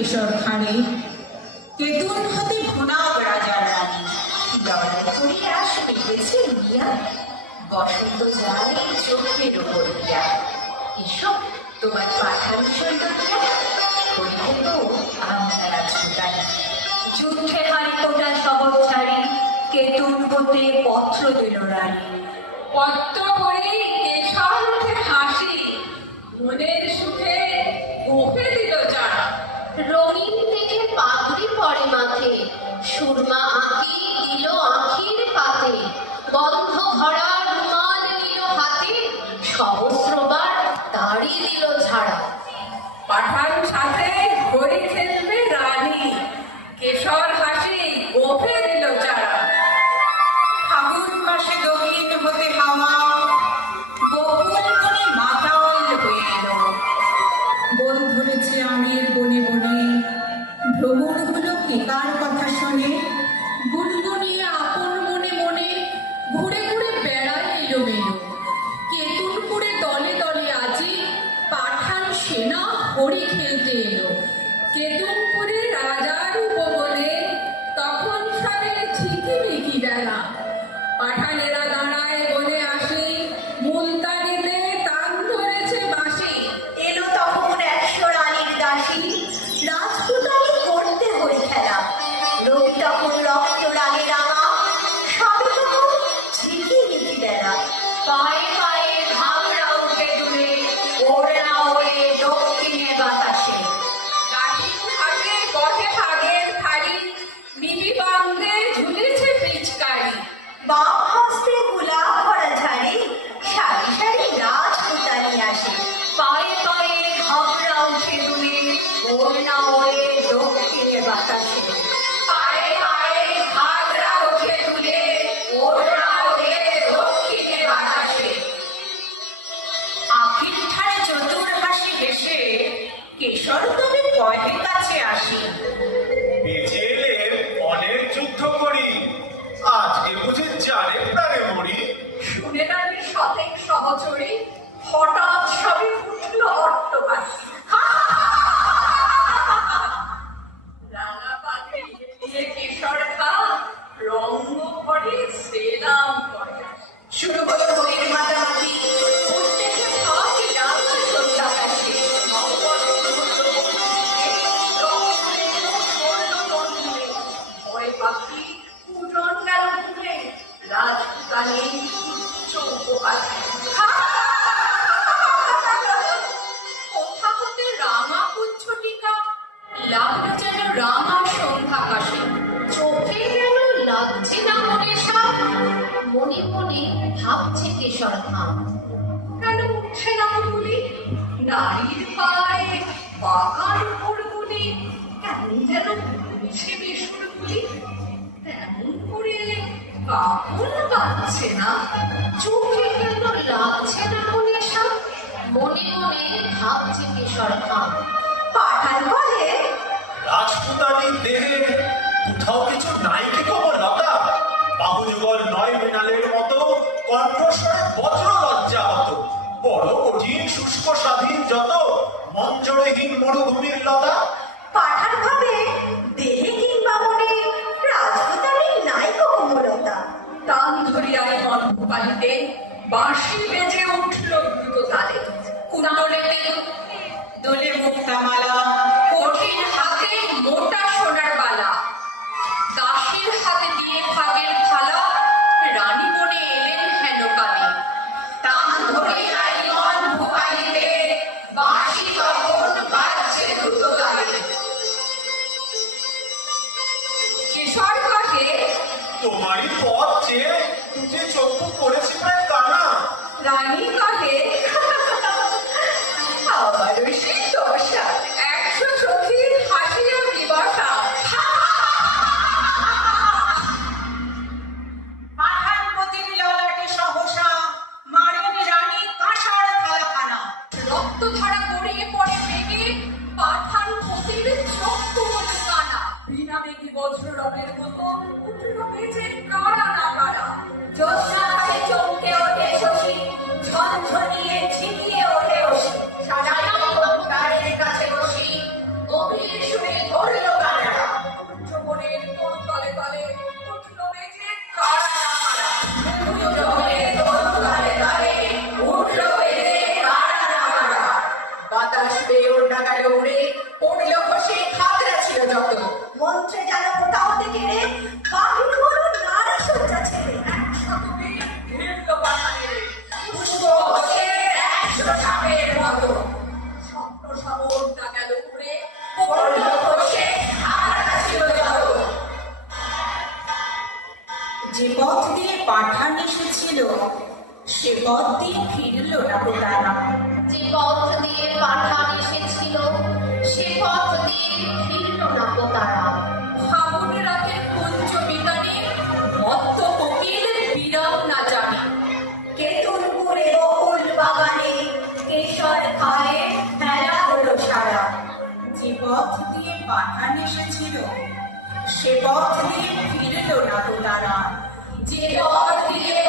কেশর খানে কেতুন হতে ভুনাগ রাজার রানী। দলে করিয়া আসিতেছে উড়িয়া, বসন্ত যায় চোখের উপর দিয়া। এসব তোমার পাঠান সৈন্যরা করিতে তো আমরা ছুটাই। যুদ্ধে হারি কোটা শহর ছাড়ি, কেতুন হতে পত্র দিল রানী। পত্র পড়ি কেশর উঠে হাসি, মনের সুখে গোফে দিল যারা। রঙিন দেখে পাগড়ি পরে মাথে, সুরমা আঁকি দিল আঁখির পাতে। গন্ধ ভরা রুমাল নিল হাতে, সহস্রবার দাড়ি দিল ঝাড়া। পাঠান সাথে ঘড়ি খেলবে রানী, কেশর হাসি গোফে দিল যারা। ফাগুন মাসে দক্ষিণ হতে হাওয়া বকুল বনে মাতাল হয়ে এলো। বন ধরেছে আমের বনে বনে, ভ্রমণ হলো কেকার কথা শোনে। গুনগুনিয়ে আপন মনে মনে ঘুরে ঘুরে বেড়ায় এলোমেলো। কেতুনপুরে দলে দলে আজি পাঠান সেনা হরি খেলতে এলো। কেতুনপুরে রাজার উপবনে তখন সবে ঝিকিমিকি বেলা। পাঠানেরা দাঁড়ায় বনে আসি, মুলতানিতে তান ধরেছে বাঁশি। এলো তখন 100 রানীর দাসী, রাজপুতানি করতে হই খেলা। রবি তখন রক্ত রাগে রাঙা, সবে তখন ঝিকিমিকি বেলা। পায়ে পায়ে ঘামরা উঠে দূরে, ওড়না ওড়ে দক্ষিণে বাতাসে। দাসীর হাতে বটে ভাগের থালি, বিবি বান্ধে ঝুলেছে পিচকারি। বাম হস্তে গুলাব ভরা ঝাড়ি, সারি সারি রাজপুতানি আসে। পায়ে পায়ে ঘামরা উঠে দূরে, ওড়না ওড়ে দক্ষিণে বাতাসে। পায়ে পায়ে ঘাগরা ওঠে দুলে, ওড়না ওড়ে দক্ষিণে বাতাসে। আখির ঠাড়ে চতুর হাসি হেসে কেশর তবে কয়ের কাছে আসি। বেঁচে এলে অনেক যুদ্ধ করি, আজকে বুঝি জানে প্রাণে মরি। শুনে নাকি শতেক সহচরী, হঠাৎ সবে উঠল অট্টহাসি। রাঙা পাখি দিয়ে কেশর খা, রঙ্গ করে সেলাম করে। শুরু হলো হরির মাতামাতি, উঠতেছে ফাঁকি রাঙা সন্ধ্যাকাশে। ভয় পাখি উড়ন গেল ভুলে, রাজপুতানি উচ্চ উপহাসে। কোথা হতে রাঙা পুচ্ছটিকা, লাগলো যেন রাঙা সন্ধ্যাকাশে। চোখে গেল লাগছে না মনে সাপ, মনে মনে ভাবছে কেশর খান। কেন উঠছে না গুলি, নারীর পায়ে বাগান ভরগুলি। কেমন যেন বলছে বেসুরগুলি, তেমন করে কাপড় বাঁধছে না। চোখে কেন লাগছে না মনে সাপ, মনে মনে ভাবছে কেশর খান। পাঠান বলে, রাজপুতানির দেহে কোথাও কিছু নাই কি কোমলতা? বাহুযুগল নয় মৃণালের মতো কণ্ঠস্বরে বজ্র লজ্জা হতো। বড় কঠিন শুষ্ক স্বাধীন যত মঞ্জরহীন মরুভূমির লতা। পাঠান ভাবে দেহে কিংবা মনে রাজপুতানির নাই কোমলতা। টান ধরিয়ায় মনভূপালিতে বাঁশি বেজে উঠল দ্রুত তালে। কুণ্ডলেতে দোলে মুক্তামালা, কঠিন হাতে মোটা সোনার বালা। দাসীর হাতে দিয়ে ভাগের থালা, রানী বনে এলেন হেন কালে। টান ধরিয়ায় মনভূপালিতে বাঁশি তখন বাজছে দ্রুত তালে। কেশর কাটে তোমারই পথ চেয়ে যে চক্ষু করেছি প্রায় কানা। রানী কাটে আবারও সেই দশা, 100 চোখের হাসিয়া দিবসা। পাঠানপতির ললাটে সহসা মারেন রানী কাঁসার থালাখানা। রক্ত ধারা গড়িয়ে পড়ে বেগে, পাঠান পতির চক্ষু হলো কানা। বিনা বেগে বজ্র রঙের মতো উঠল বেজে কারা না কারা। জ্যোৎস্না হাতে চমকে ওঠে শশী, ঝনঝনিয়ে ঝিমিয়ে ওঠে অসি। সাজানো দ্বারের কাছে বসি, গভীর সুরে যে পথ দিয়ে পাঠান এসেছিল সে পথ দিয়ে ফিরল না গো তারা। যে পথ দিয়ে পাঠান এসেছিল সে পথ দিয়ে ফিরল না গো তারা। ফাগুন রাতের কুঞ্জ বিতানে মত্ত কোকিল বিরাম না জানে। কেতুলপুরে বকুল বাগানে কেশর খায়ে মেলা হলো সারা। যে পথ দিয়ে পাঠান এসেছিল সে পথ দিয়ে ফিরল না গো তারা। যে পথ দিয়ে